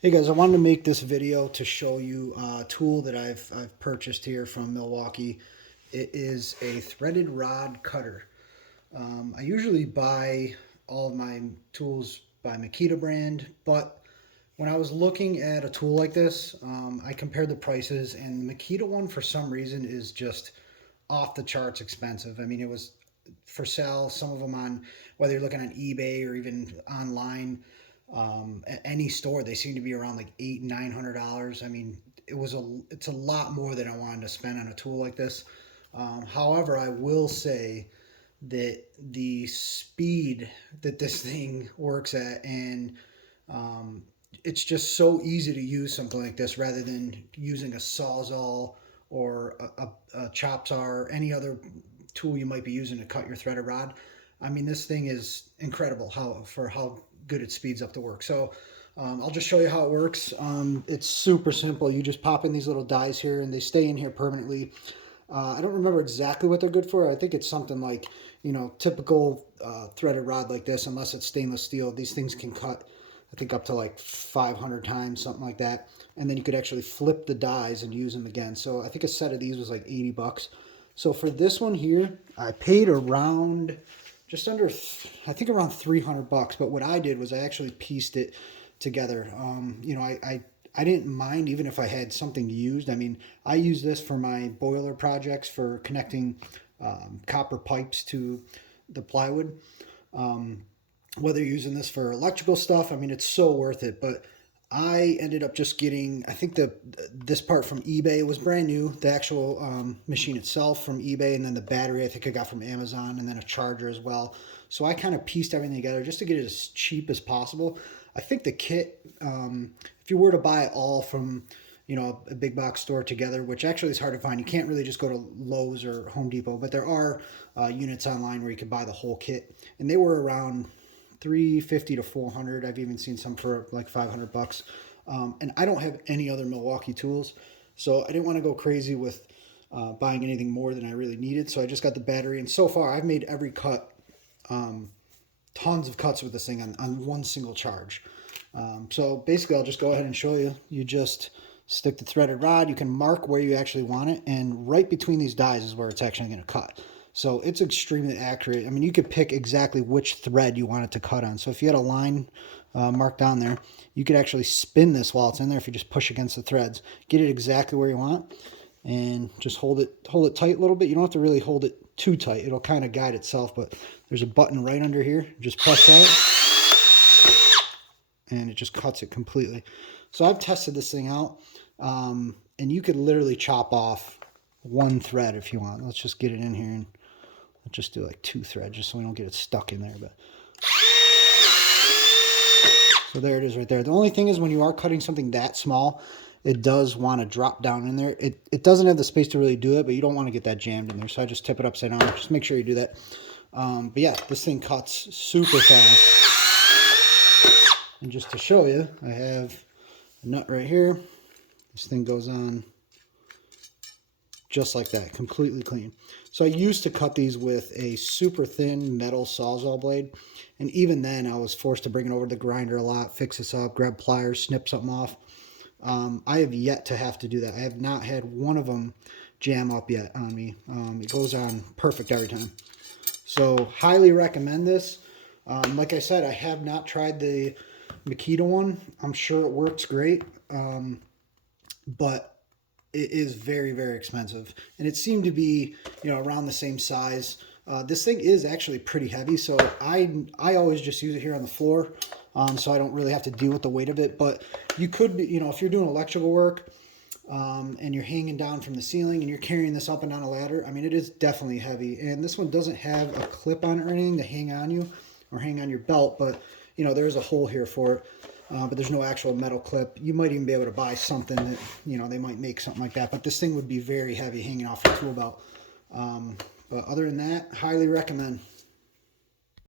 Hey guys, I wanted to make this video to show you a tool that I've purchased here from Milwaukee. It is a threaded rod cutter. I usually buy all of my tools by Makita brand, but when I was looking at a tool like this, I compared the prices, and the Makita one for some reason is just off the charts expensive. I mean, it was for sale, some of them on, whether you're looking on eBay or even online, at any store, they seem to be around like $800-900. I mean, it's a lot more than I wanted to spend on a tool like this. However, I will say that the speed that this thing works at, and it's just so easy to use something like this rather than using a Sawzall or a chop saw or any other tool you might be using to cut your threaded rod. I mean, this thing is incredible how good it speeds up the work. So I'll just show you how it works. It's super simple. You just pop in these little dies here, and they stay in here permanently. I don't remember exactly what they're good for. I think it's something like, typical threaded rod like this, unless it's stainless steel. These things can cut, I think, up to like 500 times, something like that. And then you could actually flip the dies and use them again. So I think a set of these was like 80 bucks. So for this one here, I paid around just under, I think around 300 bucks. But what I did was I actually pieced it together. I didn't mind even if I had something used. I mean, I use this for my boiler projects for connecting copper pipes to the plywood. Whether you're using this for electrical stuff, I mean, it's so worth it. But I ended up just getting, I think this part from eBay was brand new, the actual machine itself from eBay, and then the battery I think I got from Amazon, and then a charger as well. So I kind of pieced everything together just to get it as cheap as possible. I think the kit, if you were to buy it all from, a big box store together, which actually is hard to find. You can't really just go to Lowe's or Home Depot, but there are units online where you can buy the whole kit, and they were around 350 to 400. I've even seen some for like 500 bucks. And I don't have any other Milwaukee tools, so I didn't want to go crazy with buying anything more than I really needed. So I just got the battery, and so far I've made every cut, tons of cuts with this thing on one single charge. So basically I'll just go ahead and show you. You just stick the threaded rod. You can mark where you actually want it, and right between these dies is where it's actually going to cut. So it's extremely accurate. I mean, you could pick exactly which thread you want it to cut on. So if you had a line marked down there, you could actually spin this while it's in there if you just push against the threads. Get it exactly where you want, and just hold it tight a little bit. You don't have to really hold it too tight. It'll kind of guide itself, but there's a button right under here. Just press that, and it just cuts it completely. So I've tested this thing out, and you could literally chop off one thread if you want. Let's just get it in here, and I'll just do like 2 threads just so we don't get it stuck in there. But so there it is right there. The only thing is, when you are cutting something that small, it does want to drop down in there. It doesn't have the space to really do it, but you don't want to get that jammed in there. So I just tip it upside down. Just make sure you do that. But yeah, this thing cuts super fast. And just to show you, I have a nut right here. This thing goes on just like that, completely clean. So I used to cut these with a super thin metal Sawzall blade, and even then I was forced to bring it over to the grinder a lot, fix this up, grab pliers, snip something off. I have yet to have to do that. I have not had one of them jam up yet on me. It goes on perfect every time. So highly recommend this. Like I said, I have not tried the Makita one. I'm sure it works great, but it is very, very expensive, and it seemed to be, around the same size. This thing is actually pretty heavy, so I always just use it here on the floor, so I don't really have to deal with the weight of it. But you could be, if you're doing electrical work, and you're hanging down from the ceiling and you're carrying this up and down a ladder, I mean, it is definitely heavy. And this one doesn't have a clip on it or anything to hang on you or hang on your belt, but there's a hole here for it. But there's no actual metal clip. You might even be able to buy something that, they might make something like that. But this thing would be very heavy hanging off your tool belt. But other than that, highly recommend.